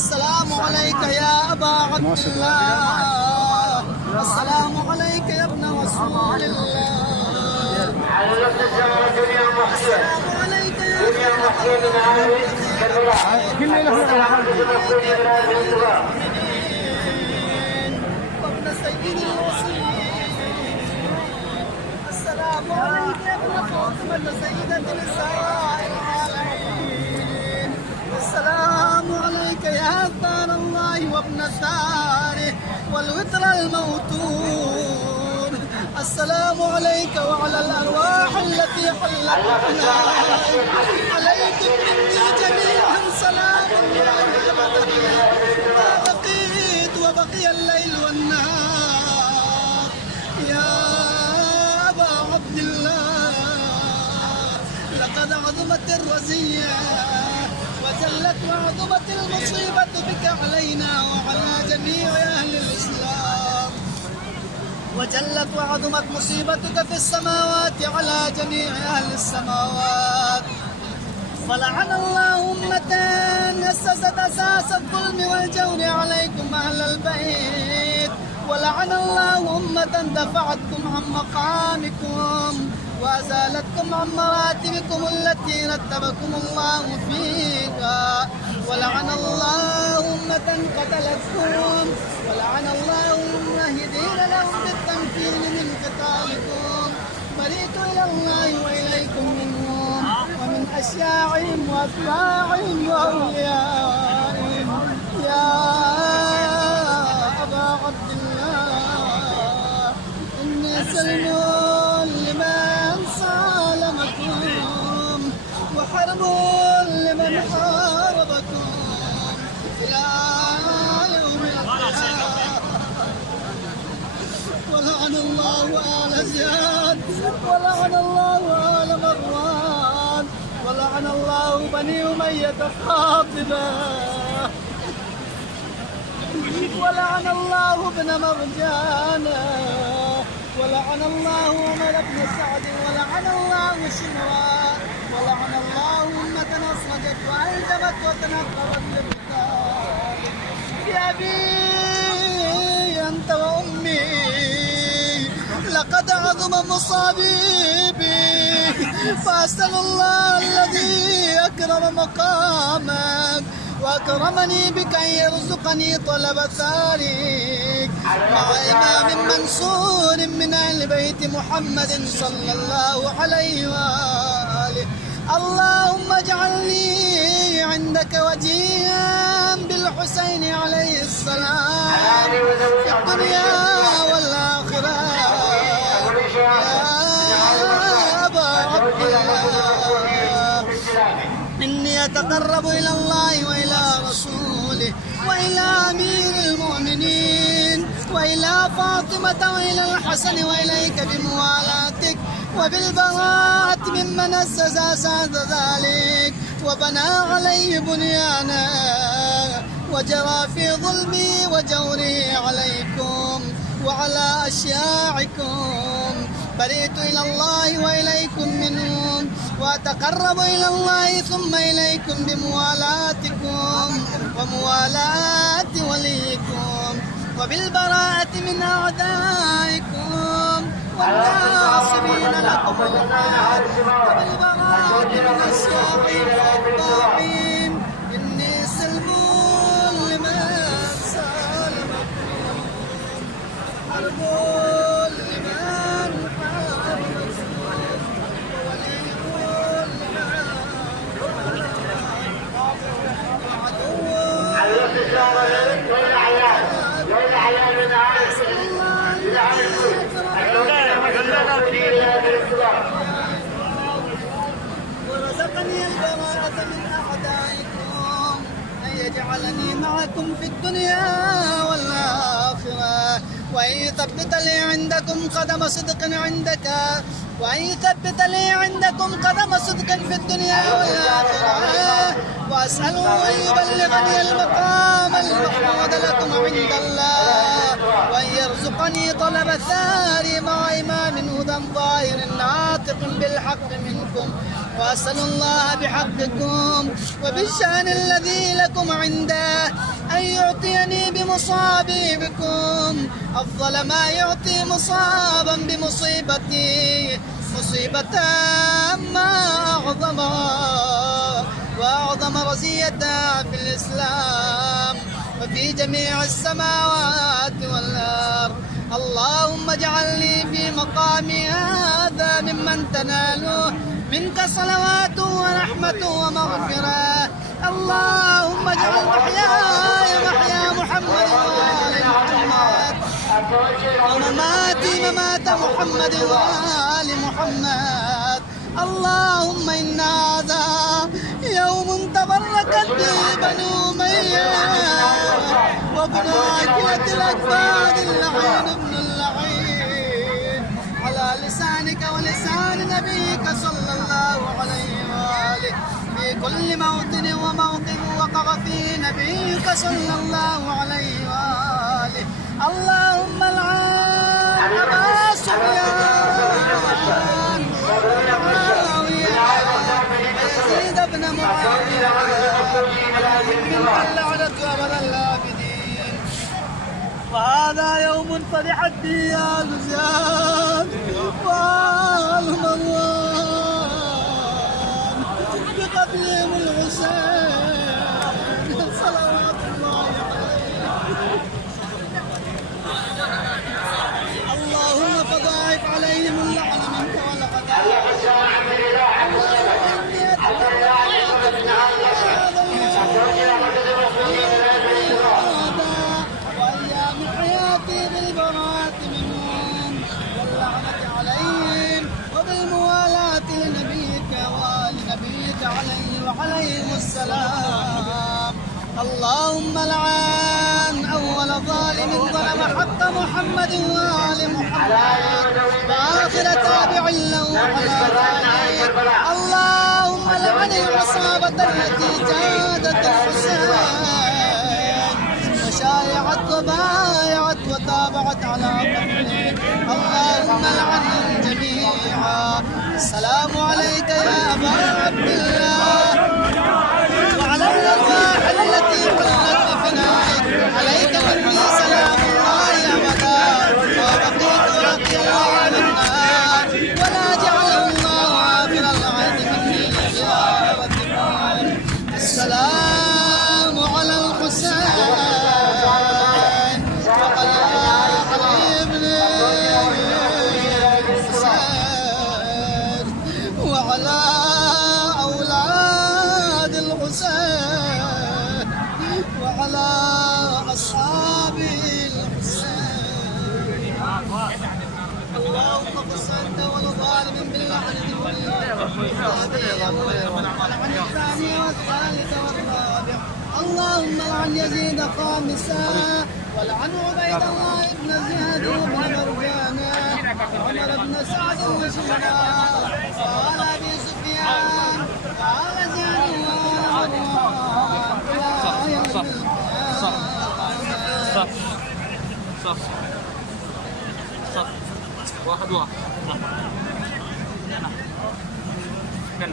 السلام عليك يا أبا عبد الله، السلام عليك يا ابن رسول الله. السلام عليك يا وابن سيد المرسلين. السلام عليك يا ابن فاطمة سيدة نساء العالمين. السلام عليك يا ثار الله وابن ثاره والوتر الموتور. السلام عليك وعلى الأرواح التي حلت بنا. عليكم مني جميعا سلام الله أبدا ما بقيت وبقي الليل والنهار. يا أبا عبد الله لقد عظمت الرزية وجلت وعظمت المصيبة بك علينا وعلى جميع أهل الإسلام. وجلت وعظمت مصيبتك في السماوات على جميع أهل السماوات. فلعن الله أمة أسست أساس الظلم والجور عليكم أهل البيت. ولعن الله أمة دفعتكم عن مقامكم وأزالتكم عن مراتبكم التي رتبكم الله فيها. ولعن الله أمة قتلتكم. ولعن الله الممهدين لهم بالتمكين من قتالكم. بريت إلى الله وإليكم منهم ومن أشياعهم وأتباعهم وأوليائهم. يا أبا عبد الله إني سلم لمن سالمكم وحرب لمن حاربكم إلى يوم القيامة. ولعن الله آل زياد ولعن الله آل مروان ولعن الله بني أمية قاطبة ولعن الله ابن مرجانة ولعن الله عمر بن سعد ولعن الله شمرا ولعن الله أمة أصرجت وألجمت وتنقبت للقتال. يا أبي أنت وأمي لقد عظم مصابي بي. فأسأل الله الذي أكرم مقامك وأكرمني بك أن يرزقني طلب ثارك مع إمام منصور من أهل بيت محمد صلى الله عليه وآله. اللهم اجعلني عندك وجيها بالحسين عليه السلام في الدنيا والآخرة. يا أبا عبد الله إني أتقرب إلى الله وإلى رسوله وإلى أمير المؤمنين وإلى فاطمة وإلى الحسن وإليك بموالاتك وبالبراءة ممن أسس أساس ذلك وبنى عليه بنيانا وجرى في ظلمي وجوري عليكم وعلى أشياعكم. بريت إلى الله وإليكم منهم وأتقرب إلى الله ثم إليكم بموالاتكم وموالاة وليكم وبالبراءة من أعدائكم والناصرين لكم الخير وبالبراءة من أشياعهم وأتباعهم. إني سلم لمن سالمكم حرب لمن حاربكم وولي ورزقني البراءة من أعدائكم أن يجعلني معكم في الدنيا والآخرة وأن يثبت لي عندكم قدم صدق عندك وأن يثبت لي عندكم قدم صدق في الدنيا والآخرة. وأسأله أن يبلغني المقام المحمود لكم عند الله وأن يرزقني طلب الثاري مع إمام هدى ظاهر ناطق بالحق منكم. وأسأل الله بحقكم وبالشأن الذي لكم عنده أن يعطيني بمصابي بكم أفضل ما يعطي مصابا بمصيبتي مصيبة ما أعظمها وأعظم رزية في الإسلام وفي جميع السماوات والأرض. اللهم اجعلني في مقامي هذا ممن تنال منك صلوات ورحمة ومغفرة. اللهم اجعل محياي محيا محمد وآل محمد ومماتي ممات محمد وآل محمد. اللهم إن هذا يوم تبركت به بنو أمية وابن عقلة الأكباد اللعين ابن اللعين على لسانك ولسان نبيك صلى الله عليه وآله في كل موطن وموقف وقع فيه نبيك صلى الله عليه وآله. اللهم العن أبا سفيان ومعاوية ويزيد بن معاوية عليهم اللعنة أبد الآبدين. وهذا يوم فرحت به آل زياد وآل مروان بقتلهم الحسين صلوات الله عليه. اللهم فضاعف عليهم اللعن منك والعذاب. وأيام حياتي بالبراءة منهم واللعنة عليهم وبالموالاة لنبيك وآل نبيك عليه وعليهم السلام. اللهم لعن أول ظالم ظلم حق محمد وآل محمد وآخر تابع له على ذلك. اللهم لعن العصابة التي جادت الحسين وشايعت وبايعت وتابعت على قتله. اللهم لعنهم جميعا. السلام عليك يا أبا عبد الله وعلى الأرواح التي حلت بفنائك. عليك مني سلام الله أبدا وبقيت رضي الله عن النار ولا جعله الله عابر العهد مني لزيارتكم. السلام على الحسين وعلى علي بن الحسين وعلى أولاد الحسين وعلى أصحاب الحسين. اللهم قصدت والظالم باللعنة والعن الثاني والثالث والرابع. اللهم لعن يزيد خامسا ولعن عبيد الله بن زياد بن مرجانا وعمر بن سعد وشجاع وآل أبي سفيان وآل زياد وآل مروان. صف واحد كان